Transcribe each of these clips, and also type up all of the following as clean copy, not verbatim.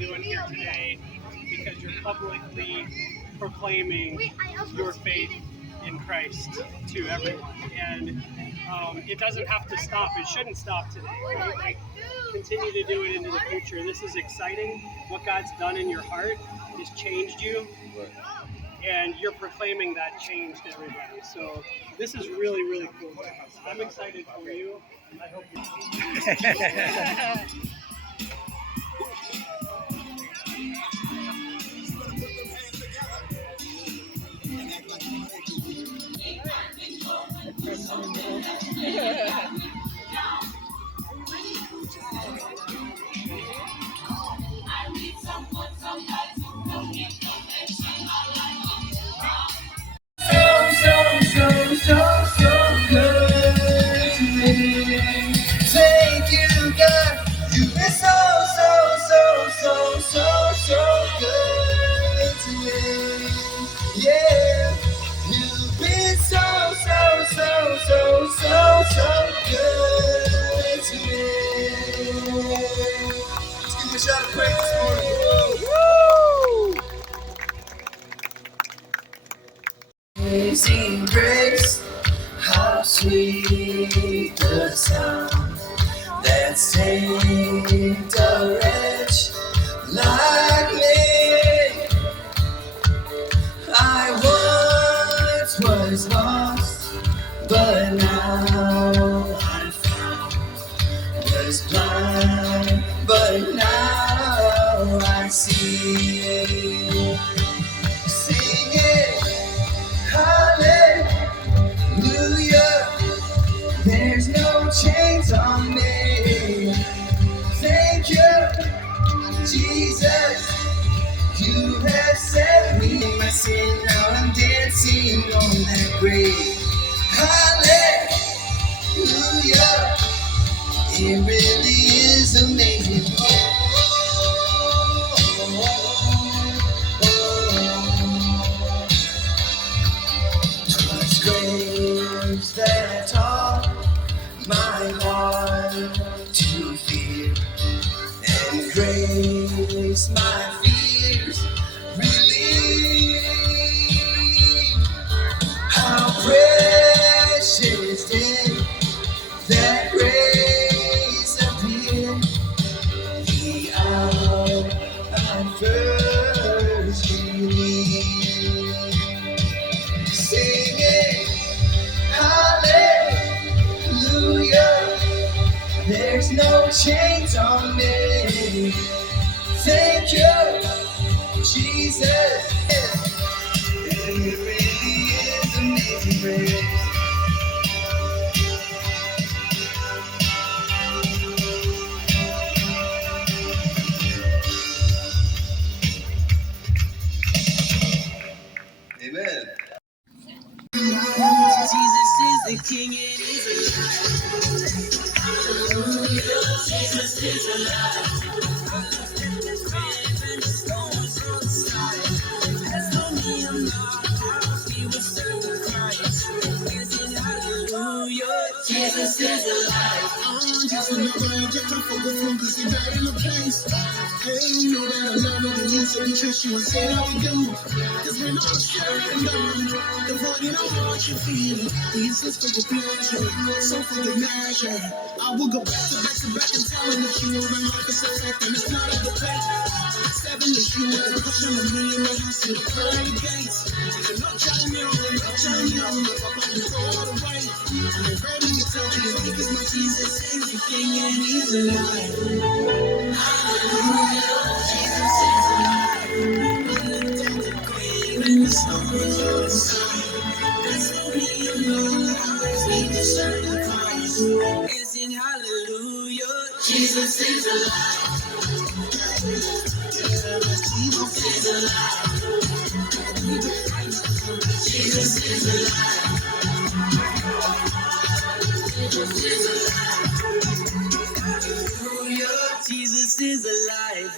doing here today because you're publicly proclaiming your faith in Christ to everyone. And it doesn't have to stop. It shouldn't stop today. Right? Like, continue to do it into the future. This is exciting. What God's done in your heart has changed you. And you're proclaiming that change to everybody. So this is really, really cool. I'm excited for you. I hope you. So good to me. Thank you, God. You've been so good to me. Yeah, you've been so good to me. Let's give him a shout of praise this morning. Amazing grace, how sweet the sound that saved a wretch like me. I once was lost, but now I'm found. Was blind, but now I see. Sing it, hallelujah. There's no chains on me. Thank you, Jesus. You have set me in my sin. Now I'm dancing on that grave. Hallelujah. It really is amazing. Twas grace that taught my heart to fear, and grace my fears relieve. How precious did that grace appear the hour I first believed. Singing hallelujah, there's no chains on me. Thank you, Jesus. It really is amazing grace. Amen. Jesus is the King and He's alive. Hallelujah, Jesus is alive. And the stones on the side. As for me and my house, we will serve the Christ. We sing hallelujah, Jesus is alive. I'm just another angel come for the phone because he died in the place. Hey, you know that I love it and you so we trust you and say how we do. Cause when I'm scared and done, the void in our heart you feel it. He exists for your pleasure, so for your measure. I will go back to back and tell him that you are my life is so fact and it's not a debate. 7 is you and pushing on me in my house to the pearly gates. And no Chinese, if I'm going to go all the way. I'm ready to tell you because my Jesus is the King and He's alive. Hallelujah, Jesus is alive. In the death of grave and the stones on the side. As for me and my house, we just serve the Christ. And sing hallelujah, Jesus is alive. Jesus is alive. Jesus is alive. Jesus is alive. Hallelujah, Jesus is alive.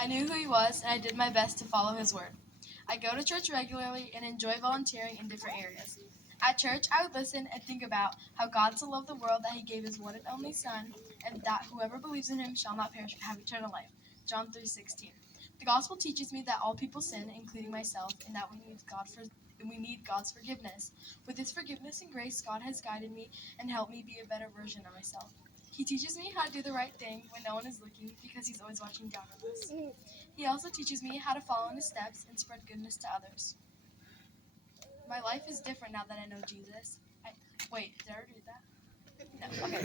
I knew who he was. was, and I did my best to follow His word. I go to church regularly and enjoy volunteering in different areas. At church, I would listen and think about how God so loved the world that He gave His one and only Son, and that whoever believes in Him shall not perish but have eternal life. John 3:16. The gospel teaches me that all people sin, including myself, and that we need God's forgiveness. With His forgiveness and grace, God has guided me and helped me be a better version of myself. He teaches me how to do the right thing when no one is looking because He's always watching down on us. He also teaches me how to follow in His steps and spread goodness to others. My life is different now that I know Jesus. Wait, did I already read that? No, okay.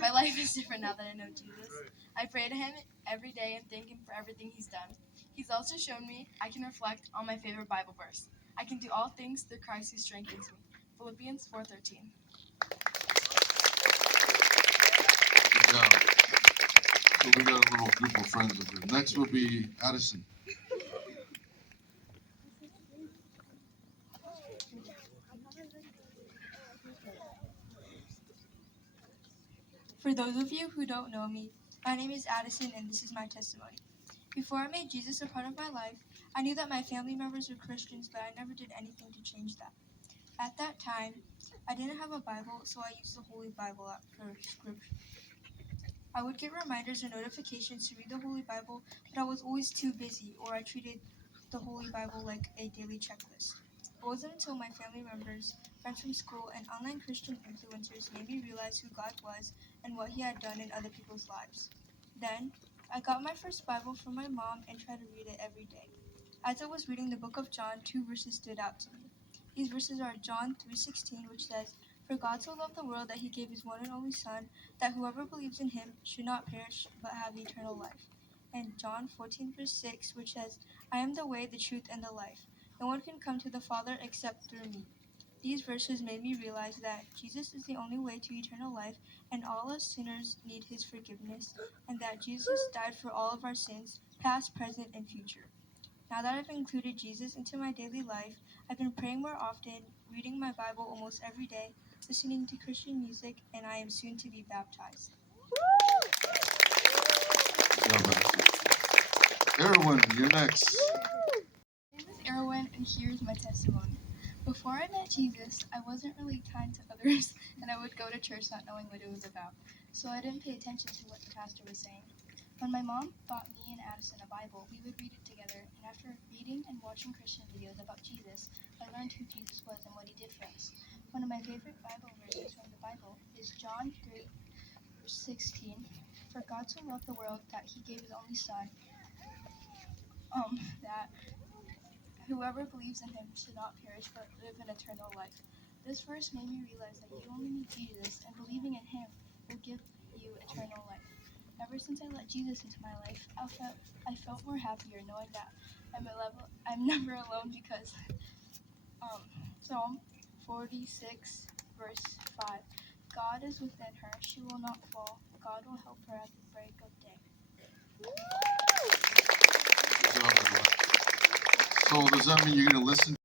My life is different now that I know Jesus. I pray to Him every day and thank Him for everything He's done. He's also shown me I can reflect on my favorite Bible verse. I can do all things through Christ who strengthens me. Philippians 4:13. Good job. So we got a little group of friends up here. Next will be Addison. For those of you who don't know me, my name is Addison and this is my testimony. Before I made Jesus a part of my life, I knew that my family members were Christians, but I never did anything to change that. At that time, I didn't have a Bible, so I used the Holy Bible app for scripture. I would get reminders or notifications to read the Holy Bible, but I was always too busy, or I treated the Holy Bible like a daily checklist. It wasn't until my family members, friends from school, and online Christian influencers made me realize who God was and what He had done in other people's lives. Then, I got my first Bible from my mom and tried to read it every day. As I was reading the book of John, 2 verses stood out to me. These verses are John 3:16, which says, "For God so loved the world that He gave His one and only Son, that whoever believes in Him should not perish but have eternal life." And John 14 verse 6, which says, "I am the way, the truth, and the life. No one can come to the Father except through me." These verses made me realize that Jesus is the only way to eternal life, and all us sinners need His forgiveness, and that Jesus died for all of our sins, past, present, and future. Now that I've included Jesus into my daily life, I've been praying more often, reading my Bible almost every day, listening to Christian music, and I am soon to be baptized. Good job, Addison. Erwin, you're next. My name is Erwin, and here's my testimony. Before I met Jesus, I wasn't really kind to others, and I would go to church not knowing what it was about, so I didn't pay attention to what the pastor was saying. When my mom bought me and Addison a Bible, we would read it together, and after reading and watching Christian videos about Jesus, I learned who Jesus was and what He did for us. One of my favorite Bible verses from the Bible is John 3:16. "For God so loved the world that He gave His only Son, that whoever believes in Him should not perish but live an eternal life." This verse made me realize that you only need Jesus, and believing in Him will give you eternal life. Ever since I let Jesus into my life, I felt more happier knowing that I'm never alone because Psalm 46 verse 5, "God is within her, she will not fall. God will help her at the break of day." Good job, Erwin. So does that mean you're going to listen?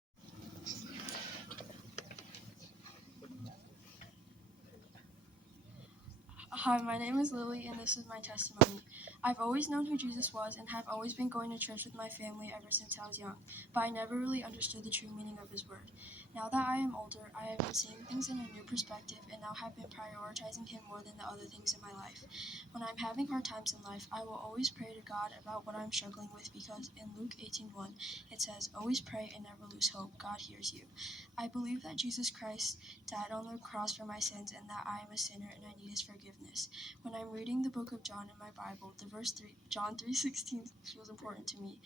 Hi, my name is Lily, and this is my testimony. I've always known who Jesus was and have always been going to church with my family ever since I was young, but I never really understood the true meaning of His word. Now that I am older, I have been seeing things in a new perspective and now have been prioritizing Him more than the other things in my life. When I'm having hard times in life, I will always pray to God about what I'm struggling with because in Luke 18:1, it says, "Always pray and never lose hope. God hears you." I believe that Jesus Christ died on the cross for my sins and that I am a sinner and I need His forgiveness. When I'm reading the book of John in my Bible, the verse 3, John 3:16 feels important to me.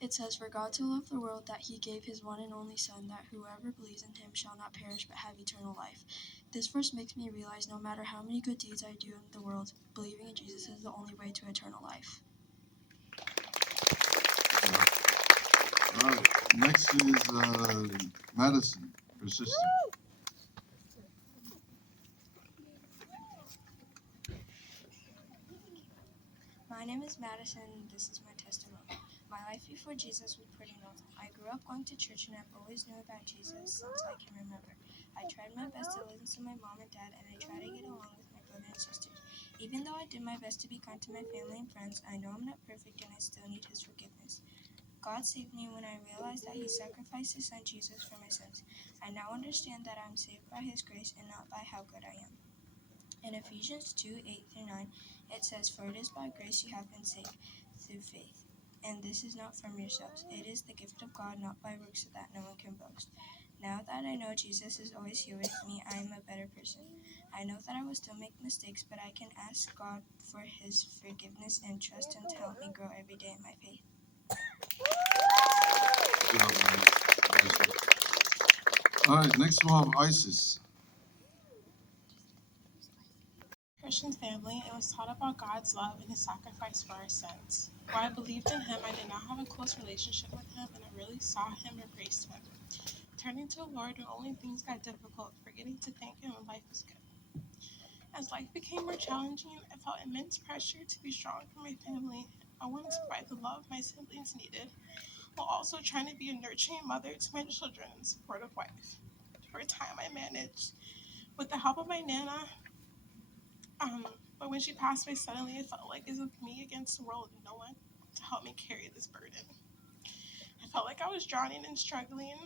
It says, "For God so loved the world that He gave His one and only Son, that whoever believes in Him shall not perish but have eternal life." This verse makes me realize no matter how many good deeds I do in the world, believing in Jesus is the only way to eternal life. All right. Next is Madison, her sister. My name is Madison, and this is my testimony. My life before Jesus was pretty normal. I grew up going to church, and I've always known about Jesus since I can remember. I tried my best to listen to my mom and dad, and I try to get along with my brother and sisters. Even though I did my best to be kind to my family and friends, I know I'm not perfect and I still need His forgiveness. God saved me when I realized that He sacrificed His Son Jesus for my sins. I now understand that I'm saved by His grace and not by how good I am. In Ephesians 2:8-9, it says, "For it is by grace you have been saved through faith. And this is not from yourselves. It is the gift of God, not by works, so that no one can boast." Now that I know Jesus is always here with me, I am a better person. I know that I will still make mistakes, but I can ask God for His forgiveness and trust Him to help me grow every day in my faith. Good job, Addison. All right, next we'll have Isis. Christian family, it was taught about God's love and His sacrifice for our sins. While I believed in Him, I did not have a close relationship with Him, and I really saw Him and praised Him. Turning to the Lord when only things got difficult, forgetting to thank Him when life was good. As life became more challenging, I felt immense pressure to be strong for my family. I wanted to provide the love my siblings needed, while also trying to be a nurturing mother to my children and supportive wife. For a time, I managed with the help of my Nana. But when she passed away suddenly, it felt like it was me against the world and no one to help me carry this burden. I felt like I was drowning and struggling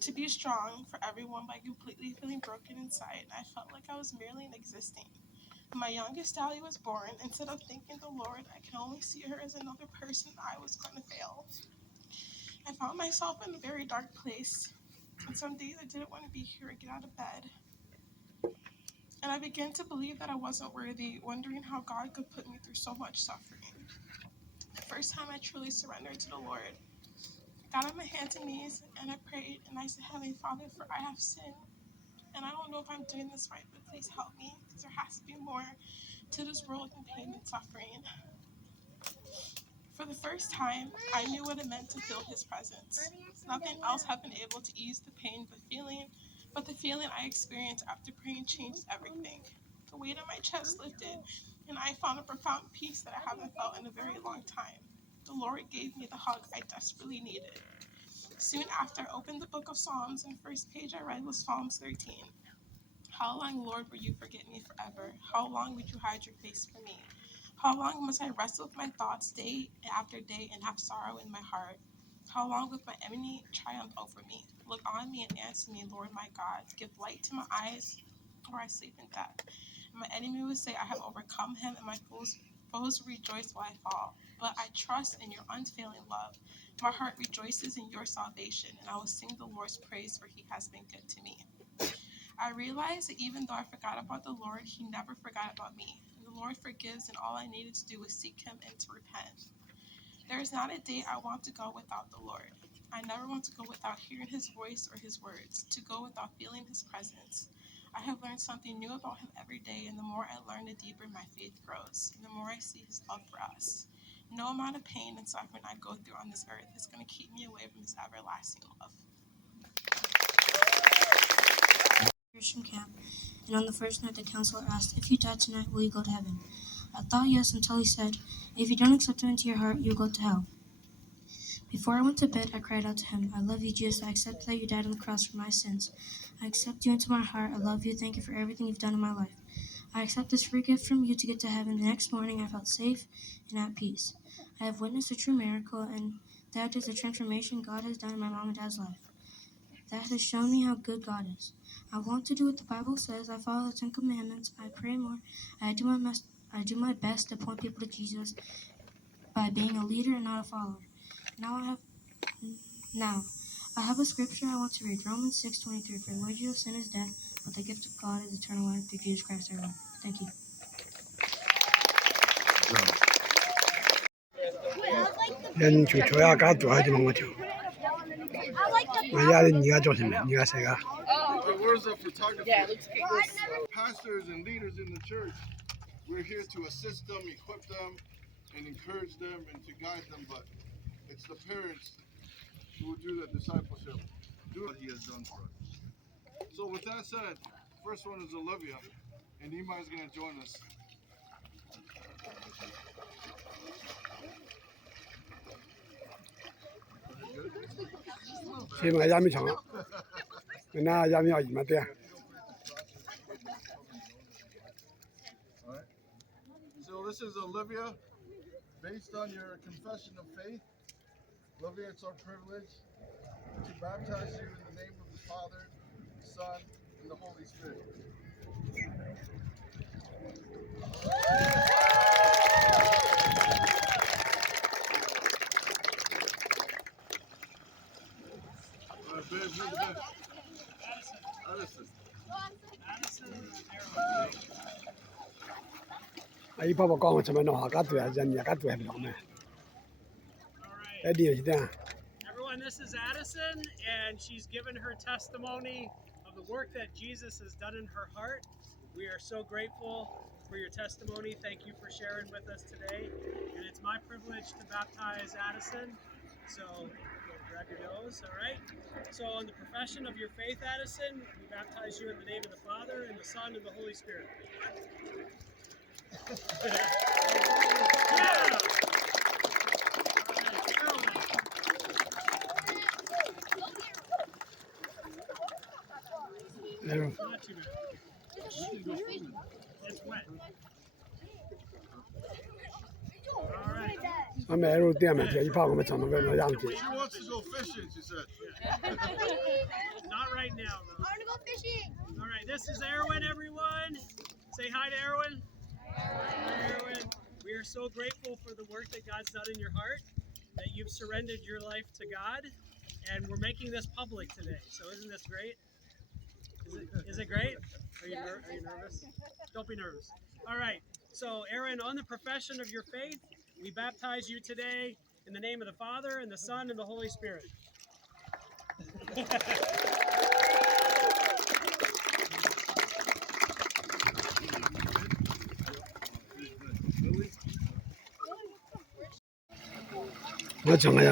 to be strong for everyone by completely feeling broken inside. I felt like I was merely existing. When my youngest Dahlia was born, instead of thanking the Lord, I could only see her as another person I was going to fail. I found myself in a very dark place, and some days I didn't want to be here or get out of bed. And I began to believe that I wasn't worthy, wondering how God could put me through so much suffering. The first time I truly surrendered to the Lord, I got on my hands and knees and I prayed and I said, "Heavenly Father, for I have sinned and I don't know if I'm doing this right, but please help me, because there has to be more to this world than pain and suffering." For the first time, I knew what it meant to feel His presence. Nothing else had been able to ease the pain, but the feeling I experienced after praying changed everything. The weight of my chest lifted, and I found a profound peace that I haven't felt in a very long time. The Lord gave me the hug I desperately needed. Soon after, I opened the book of Psalms, and the first page I read was Psalms 13. "How long, Lord, will you forget me forever? How long would you hide your face from me? How long must I wrestle with my thoughts day after day and have sorrow in my heart? How long will my enemy triumph over me? Look on me and answer me, Lord my God. Give light to my eyes, or I sleep in death." And my enemy will say, "I have overcome him," and my foes rejoice while I fall. But I trust in your unfailing love. My heart rejoices in your salvation, and I will sing the Lord's praise, for He has been good to me. I realized that even though I forgot about the Lord, He never forgot about me. And the Lord forgives, and all I needed to do was seek Him and to repent. There is not a day I want to go without the Lord. I never want to go without hearing His voice or His words, to go without feeling His presence. I have learned something new about Him every day, and the more I learn, the deeper my faith grows, and the more I see His love for us. No amount of pain and suffering I go through on this earth is going to keep me away from His everlasting love. Christian camp, and on the first night the counselor asked, "If you die tonight, will you go to heaven?" I thought yes until he said, "If you don't accept Him into your heart, you'll go to hell." Before I went to bed, I cried out to Him, "I love you, Jesus. I accept that you died on the cross for my sins. I accept you into my heart. I love you. Thank you for everything you've done in my life. I accept this free gift from you to get to heaven." The next morning, I felt safe and at peace. I have witnessed a true miracle, and that is the transformation God has done in my mom and dad's life. That has shown me how good God is. I want to do what the Bible says. I follow the 10 Commandments. I pray more. I do my best to point people to Jesus by being a leader and not a follower. Now I have a scripture I want to read. Romans 6:23. "For the wages of sin is death, but the gift of God is eternal life through Jesus Christ our Lord." Thank you. 난 주초야 가 좋아하지만 못해. 나야 네가 좋으면 네가 새가. Where's the photographer? Yeah, let's get this. Pastors and leaders in the church, we're here to assist them, equip them, and encourage them and to guide them. But it's the parents who do the discipleship, do what He has done for us. So with that said, first one is Olivia, and Nehemiah's going to join us. 세마가 잠이 정. 나 잠이 오지 마대. is Olivia. Based on your confession of faith, Olivia, it's our privilege to baptize you in the name of the Father, the Son, and the Holy Spirit. All right, Ben, who's Ben? Addison.阿姨爸爸講我尋日落下家對啊，人家家對係唔咩？ All 一啲係點啊？ Everyone, this is Addison, and she's given her testimony of the work that Jesus has done in her heart. We are so grateful for your testimony. Thank you for sharing with us today. And it's my privilege to baptize Addison. So grab your nose, all right? So on the profession of your faith, Addison, we baptize you in the name of the Father, and the Son, and the Holy Spirit. Yeah! Aaron， Not too bad. It's wet. All right. 我咪喺度掂咪，阿姨爸我咪尋日俾我飲住。 She wants to go fishing, she said. Not right now, though. I want to go fishing. All right, this is Erwin, everyone. Say hi to Erwin. Hi, Erwin. We are so grateful for the work that God's done in your heart, that you've surrendered your life to God, and we're making this public today. So isn't this great? Is it great? Are you nervous? Don't be nervous. All right. So, Aaron, on the profession of your faith, we baptize you today in the name of the Father, and the Son, and the Holy Spirit. Lily? 我從我一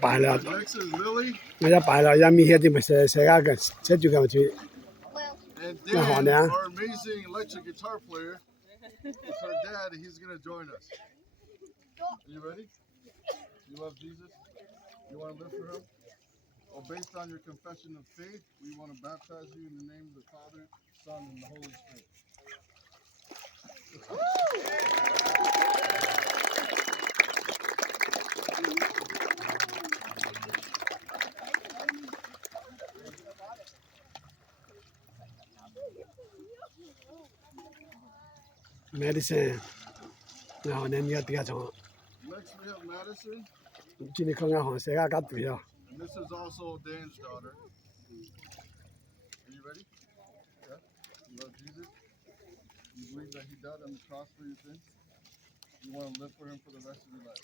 擺啦， Next is Lily 我一擺啦，一米起啲咪成家嘅，寫住咁住。 and Good Dan, one, yeah. our amazing electric guitar player. It's our dad. He's going to join us. Are you ready? You love Jesus? You want to live for him? Well, based on your confession of faith, we want to baptize you in the name of the Father, Son, and the Holy Spirit. medicine，然後呢呢個點解從 Next, we have Madison, 今年講緊行寫家家對啊， and this is also Dan's daughter. Are you ready? Yeah? You love Jesus? You believe that he died on the cross for your sins? You want to live for him for the rest of your life?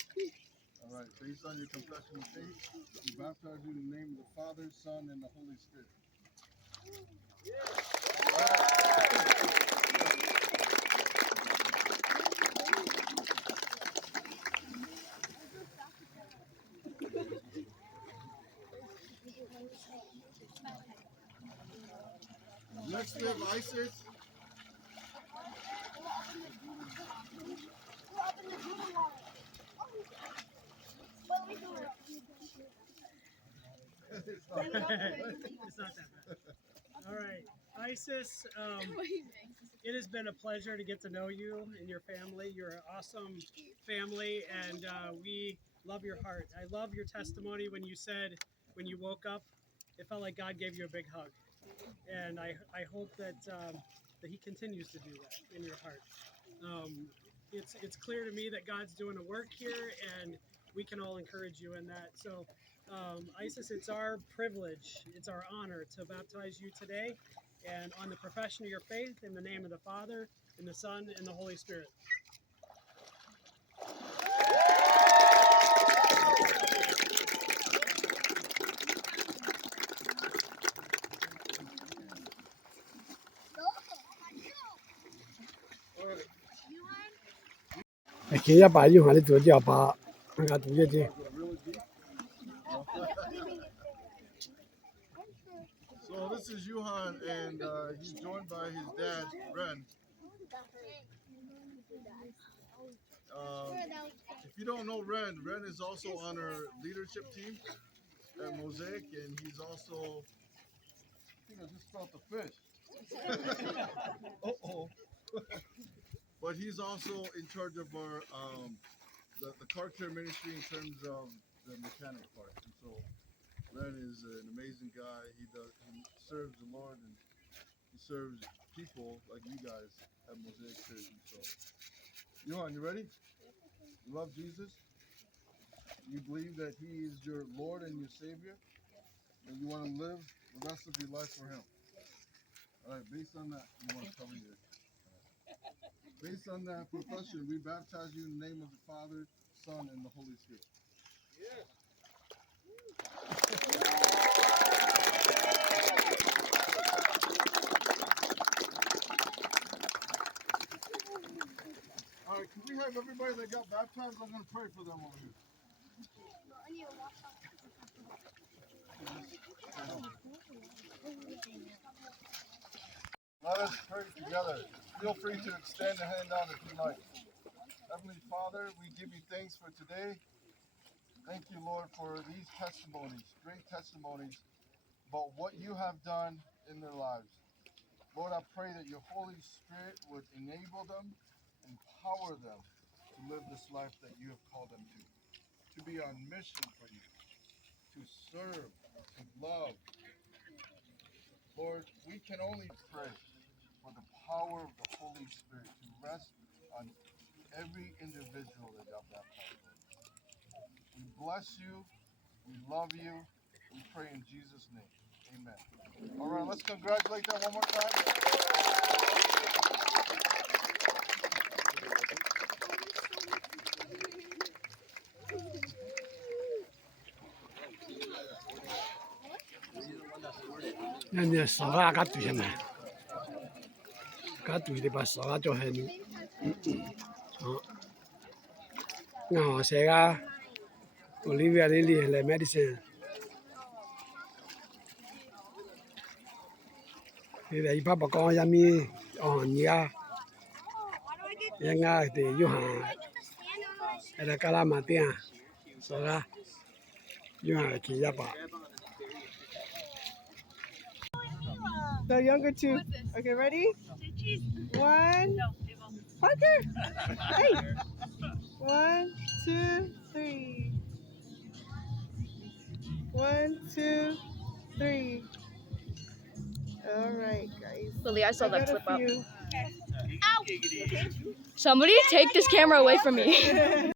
All right. Based on your confession of faith, we baptize you in the name of the Father, Son, and the Holy Spirit. Next, we have Isis. It's not that bad. All right, Isis, it has been a pleasure to get to know you and your family. You're an awesome family, and we love your heart. I love your testimony when you said when you woke up, it felt like God gave you a big hug. And I hope that that he continues to do that in your heart. It's clear to me that God's doing a work here, and we can all encourage you in that. So, Isis, it's our privilege, it's our honor to baptize you today, and on the profession of your faith, in the name of the Father, and the Son, and the Holy Spirit. All right. 誒，企一擺要行呢度之後把我家讀一啲。 Really deep? So this is Yuhan, and he's joined by his dad, Ren. If you don't know Ren, Ren is also on our leadership team at Mosaic, and he's also, I think I just felt the fish. Uh-oh. but he's also in charge of our the car care ministry in terms of the mechanic part. And so Ren is an amazing guy. He serves the Lord and he serves people like you guys at Mosaic Church. And so, Johan, you ready? You love Jesus? You believe that he is your Lord and your Savior? And you want to live the rest of your life for him? All right, based on that, you want to cover your. Based on that profession, we baptize you in the name of the Father, Son, and the Holy Spirit. All right, can we have everybody that got baptized? I'm going to pray for them over here. Let us pray together. Feel free to extend a hand out if you like. Heavenly Father, we give you thanks for today. Thank you, Lord, for these testimonies, great testimonies about what you have done in their lives. Lord, I pray that your Holy Spirit would enable them, empower them to live this life that you have called them to be on mission for you, to serve, to love. Lord, we can only pray for the power of the Holy Spirit to rest on every individual that got baptized. We bless you, we love you, we pray in Jesus' name. Amen. All right, let's congratulate them one more time.人家手啊，甲对嘛，甲对你把手啊做很，好，我写个 Olivia Lily le medicine，你哋爸爸講什麼？哦，而家，而家哋要行，喺度加拉馬丁，所以要行去一百。 The younger two. Okay, ready? One. Parker. Hey. 1, 2, 3. 1, 2, 3. All right, guys. Lily, I saw that slip up. Few. Somebody take this camera away from me.